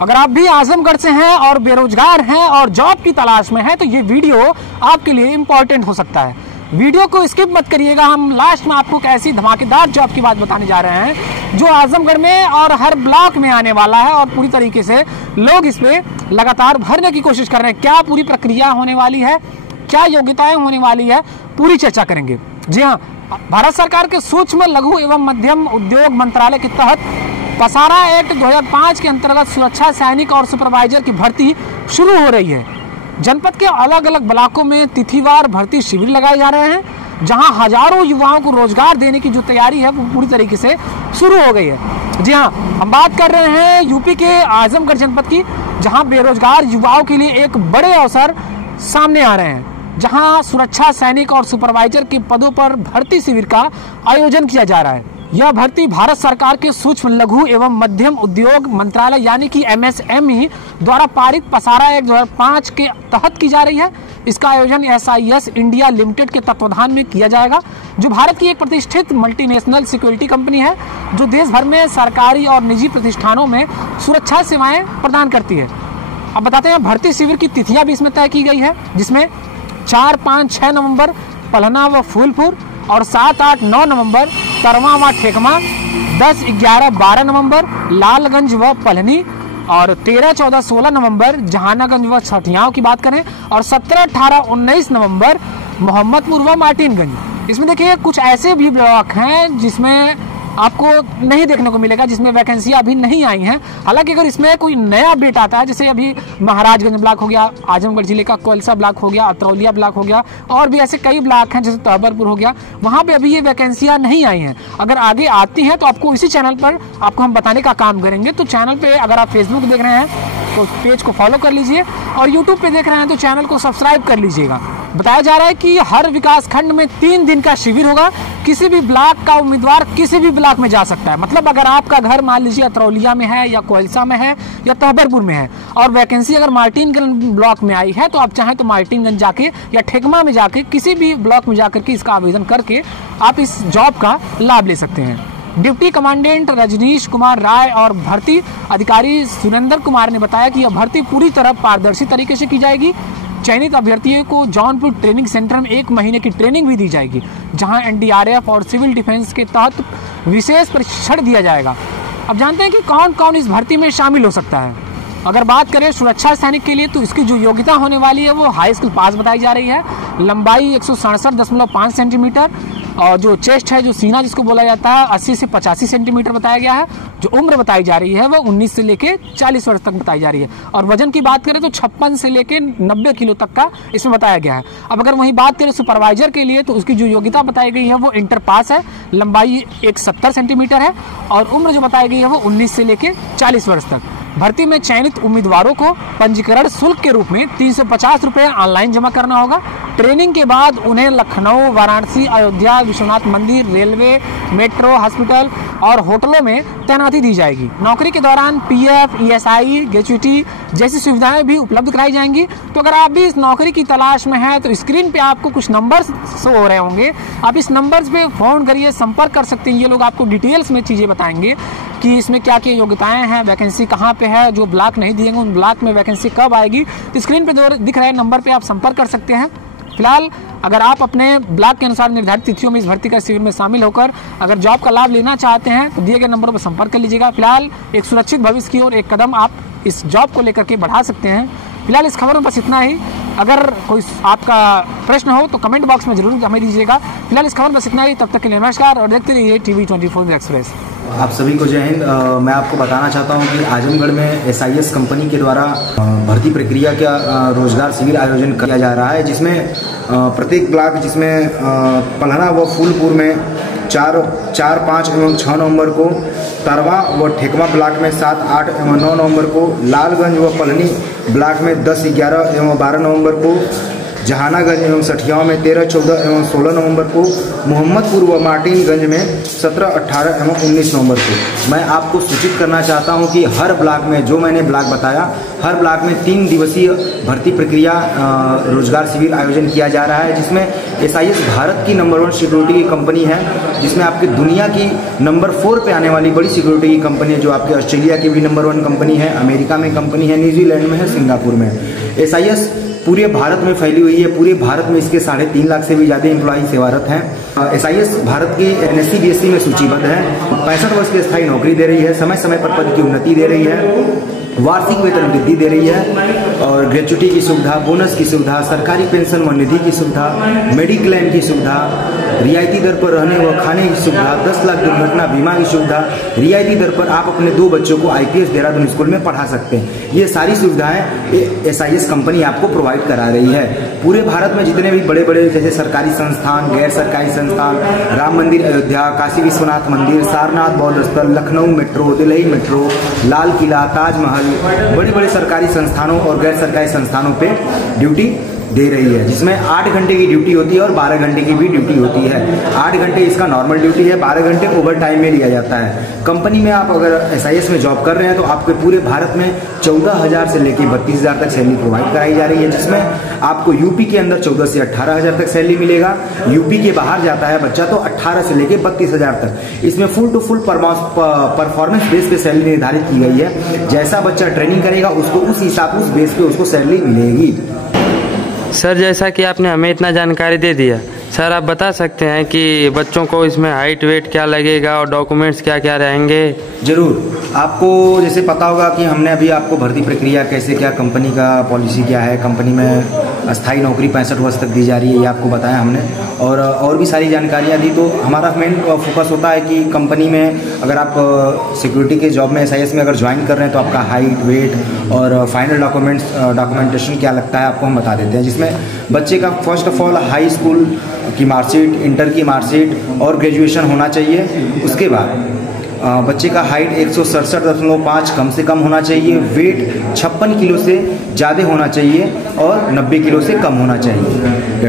अगर आप भी आजमगढ़ से हैं और बेरोजगार हैं और जॉब की तलाश में हैं तो ये वीडियो आपके लिए इम्पोर्टेंट हो सकता है। वीडियो को स्किप मत करिएगा। हम लास्ट में आपको एक ऐसी धमाकेदार जॉब की बात बताने जा रहे हैं जो आजमगढ़ में और हर ब्लॉक में आने वाला है और पूरी तरीके से लोग इस पे लगातार भरने की कोशिश कर रहे हैं। क्या पूरी प्रक्रिया होने वाली है, क्या योग्यताएं होने वाली है, पूरी चर्चा करेंगे। जी हाँ, भारत सरकार के सूक्ष्म लघु एवं मध्यम उद्योग मंत्रालय के तहत पसारा एक्ट 2005 के अंतर्गत सुरक्षा सैनिक और सुपरवाइजर की भर्ती शुरू हो रही है। जनपद के अलग अलग ब्लॉकों में तिथिवार भर्ती शिविर लगाए जा रहे हैं, जहां हजारों युवाओं को रोजगार देने की जो तैयारी है वो पूरी तरीके से शुरू हो गई है। जी हाँ, हम बात कर रहे हैं यूपी के आजमगढ़ जनपद की, जहां बेरोजगार युवाओं के लिए एक बड़े अवसर सामने आ रहे हैं, जहां सुरक्षा सैनिक और सुपरवाइजर के पदों पर भर्ती शिविर का आयोजन किया जा रहा है। यह भर्ती भारत सरकार के सूक्ष्म लघु एवं मध्यम उद्योग मंत्रालय यानी कि MSME द्वारा पारित पसारा एक्ट 2005 के तहत की जा रही है। इसका आयोजन SIS इंडिया लिमिटेड के तत्वाधान में किया जाएगा, जो भारत की एक प्रतिष्ठित मल्टीनेशनल सिक्योरिटी कंपनी है जो देश भर में सरकारी और निजी प्रतिष्ठानों में सुरक्षा सेवाएं प्रदान करती है। अब बताते हैं भर्ती शिविर की तिथियां भी इसमें तय की गई है, जिसमें 4, 5, 6 नवंबर पलना व फूलपुर और 7, 8, 9 नवंबर तरवा व ठेकमा, 10, 11, 12 नवंबर लालगंज व पलनी और 13, 14, 16 नवंबर जहानागंज व छठियाओं की बात करें और 17, 18, 19 नवंबर मोहम्मदपुर व मार्टिनगंज। इसमें देखिए कुछ ऐसे भी ब्लॉक हैं जिसमें आपको नहीं देखने को मिलेगा, जिसमें वैकेंसी अभी नहीं आई हैं। हालांकि अगर इसमें कोई नया अपडेट आता है, जैसे अभी महाराजगंज ब्लॉक हो गया, आजमगढ़ जिले का कोलसा ब्लॉक हो गया, अतरौलिया ब्लॉक हो गया और भी ऐसे कई ब्लॉक हैं जैसे तहबरपुर हो गया, वहां पे अभी ये वैकेंसियां नहीं आई हैं। अगर आगे आती हैं तो आपको इसी चैनल पर आपको हम बताने का काम करेंगे। तो चैनल पे अगर आप फेसबुक देख रहे हैं तो पेज को फॉलो कर लीजिए और यूट्यूब पे देख रहे हैं तो चैनल को सब्सक्राइब कर लीजिएगा। बताया जा रहा है कि हर विकास खंड में 3 दिन का शिविर होगा। किसी भी ब्लॉक का उम्मीदवार किसी भी ब्लॉक में जा सकता है। मतलब अगर आपका घर मान लीजिए अतरौलिया में है या कोलसा में है या तहबरपुर में है और वैकेंसी अगर मार्टिनगंज ब्लॉक में आई है तो आप चाहें तो मार्टिनगंज जाके या ठेकमा में जाके किसी भी ब्लॉक में जाकर के इसका आवेदन करके आप इस जॉब का लाभ ले सकते हैं। डिप्टी कमांडेंट रजनीश कुमार राय और भर्ती अधिकारी सुरेंद्र कुमार ने बताया कि यह भर्ती पूरी तरह पारदर्शी तरीके से की जाएगी। चयनित अभ्यर्थियों को जौनपुर ट्रेनिंग सेंटर में 1 महीने की ट्रेनिंग भी दी जाएगी, जहां NDRF और सिविल डिफेंस के तहत विशेष प्रशिक्षण दिया जाएगा। अब जानते हैं कि कौन कौन इस भर्ती में शामिल हो सकता है। अगर बात करें सुरक्षा सैनिक के लिए तो इसकी जो योग्यता होने वाली है वो हाई स्कूल पास बताई जा रही है। लंबाई 167.5 सेंटीमीटर और जो चेस्ट है, जो सीना जिसको बोला जाता है, 80 से 85 सेंटीमीटर बताया गया है। जो उम्र बताई जा रही है वो 19 से लेके 40 वर्ष तक बताई जा रही है। और वजन की बात करें तो 56 से लेके 90 किलो तक का इसमें बताया गया है। अब अगर वही बात करें सुपरवाइजर के लिए तो उसकी जो योग्यता बताई गई है वो इंटर पास है। लंबाई 170 सेंटीमीटर है और उम्र जो बताई गई है वो 19 से लेके 40 वर्ष तक। भर्ती में चयनित उम्मीदवारों को पंजीकरण शुल्क के रूप में 350 रुपये ऑनलाइन जमा करना होगा। ट्रेनिंग के बाद उन्हें लखनऊ, वाराणसी, अयोध्या, विश्वनाथ मंदिर, रेलवे, मेट्रो, हॉस्पिटल और होटलों में तैनाती दी जाएगी। नौकरी के दौरान PF, ESI, ग्रेच्युटी जैसी सुविधाएं भी उपलब्ध कराई जाएंगी। तो अगर आप भी इस नौकरी की तलाश में हैं तो स्क्रीन पे आपको कुछ नंबर्स शो हो रहे होंगे, आप इस नंबर्स पे फोन करिए, संपर्क कर सकते हैं। ये लोग आपको डिटेल्स में चीजें बताएंगे कि इसमें क्या क्या योग्यताएं हैं, वैकेंसी कहाँ पे है, जो ब्लॉक नहीं दिएंगे उन ब्लॉक में वैकेंसी कब आएगी। तो स्क्रीन पे दिख रहे नंबर पे आप संपर्क कर सकते हैं। फिलहाल अगर आप अपने ब्लॉक के अनुसार निर्धारित तिथियों में इस भर्ती का शिविर में शामिल होकर अगर जॉब का लाभ लेना चाहते हैं तो दिए गए नंबरों पर संपर्क कर लीजिएगा। फिलहाल एक सुरक्षित भविष्य की ओर एक कदम आप इस जॉब को लेकर के बढ़ा सकते हैं। फिलहाल इस खबर में बस इतना ही। अगर कोई आपका प्रश्न हो तो कमेंट बॉक्स में जरूर हमें दीजिएगा। फिलहाल इस खबर में बस इतना ही। तब तक के लिए नमस्कार और देखते रहिए TV24 एक्सप्रेस। आप सभी को जय हिंद। मैं आपको बताना चाहता हूं कि आजमगढ़ में SIS कंपनी के द्वारा भर्ती प्रक्रिया का रोजगार शिविर आयोजन किया जा रहा है, जिसमें प्रत्येक ब्लॉक, जिसमें पलहना व फूलपुर में 4, 5 एवं 6 नवंबर को, तरवा व ठेकमा ब्लॉक में 7, 8 एवं 9 नवंबर को, लालगंज व पलनी ब्लॉक में 10, 11 एवं 12 नवंबर को, जहानागंज एवं सठियाओं में 13, 14 एवं 16 नवंबर को, मोहम्मदपुर व मार्टिनगंज में 17, 18 एवं 19 नवंबर को। मैं आपको सूचित करना चाहता हूं कि हर ब्लॉक में, जो मैंने ब्लॉक बताया, हर ब्लॉक में 3 दिवसीय भर्ती प्रक्रिया रोजगार शिविर आयोजन किया जा रहा है, जिसमें SIS भारत की नंबर 1 सिक्योरिटी की कंपनी है, जिसमें आपके दुनिया की नंबर 4 पे आने वाली बड़ी सिक्योरिटी की कंपनी है, जो आपके ऑस्ट्रेलिया की भी नंबर 1 कंपनी है, अमेरिका में कंपनी है, न्यूजीलैंड में है, सिंगापुर में है। SIS पूरे भारत में फैली हुई है। पूरे भारत में इसके 3.5 लाख से भी ज़्यादा एम्प्लॉई सेवारत हैं। SIS भारत की NSE BSE में सूचीबद्ध है। 65 वर्ष की स्थायी नौकरी दे रही है, समय समय पर पद की उन्नति दे रही है, वार्षिक वेतन वृद्धि दे रही है और ग्रेच्युटी की सुविधा, बोनस की सुविधा, सरकारी पेंशन व निधि की सुविधा, मेडिक्लेम की सुविधा, रियायती दर पर रहने व खाने की सुविधा, 10 लाख दुर्घटना बीमा की सुविधा, रियायती दर पर आप अपने 2 बच्चों को IPS देहरादून स्कूल में पढ़ा सकते हैं। ये सारी सुविधाएं SIS कंपनी आपको प्रोवाइड करा रही है। पूरे भारत में जितने भी बड़े बड़े जैसे सरकारी संस्थान, गैर सरकारी संस्थान, राम मंदिर अयोध्या, काशी विश्वनाथ मंदिर, सारनाथ बौद्ध स्थल, लखनऊ मेट्रो, दिल्ली मेट्रो, लाल किला, ताजमहल, बड़ी बड़ी सरकारी संस्थानों और गैर सरकारी संस्थानों पे ड्यूटी दे रही है, जिसमें 8 घंटे की ड्यूटी होती है और 12 घंटे की भी ड्यूटी होती है। 8 घंटे इसका नॉर्मल ड्यूटी है, 12 घंटे ओवर टाइम में लिया जाता है। कंपनी में आप अगर SIS में जॉब कर रहे हैं तो आपके पूरे भारत में 14,000 से लेकर 32,000 तक सैलरी प्रोवाइड कराई जा रही है, जिसमें आपको यूपी के अंदर 14 से 18,000 तक सैलरी मिलेगा। यूपी के बाहर जाता है बच्चा तो 18 से लेकर 32,000 तक। इसमें full to full performance base पे सैलरी निर्धारित की गई है। जैसा बच्चा ट्रेनिंग करेगा उसको उस हिसाब, उस बेस पे उसको सैलरी मिलेगी। सर, जैसा कि आपने हमें इतना जानकारी दे दिया, सर आप बता सकते हैं कि बच्चों को इसमें हाइट वेट क्या लगेगा और डॉक्यूमेंट्स क्या क्या रहेंगे? जरूर। आपको जैसे पता होगा कि हमने अभी आपको भर्ती प्रक्रिया कैसे, क्या कंपनी का पॉलिसी क्या है, कंपनी में अस्थायी नौकरी 65 वर्ष तक दी जा रही है, ये आपको बताया हमने, और भी सारी जानकारियाँ दी। तो हमारा मेन फोकस होता है कि कंपनी में अगर आप सिक्योरिटी के जॉब में SIS में अगर ज्वाइन कर रहे हैं तो आपका हाइट वेट और फाइनल डॉक्यूमेंटेशन क्या लगता है आपको हम बता देते हैं, जिसमें बच्चे का first of all high school की मार्कशीट, इंटर की मार्कशीट और ग्रेजुएशन होना चाहिए। उसके बाद बच्चे का हाइट 167.5 कम से कम होना चाहिए, वेट 56 किलो से ज़्यादा होना चाहिए और 90 किलो से कम होना चाहिए।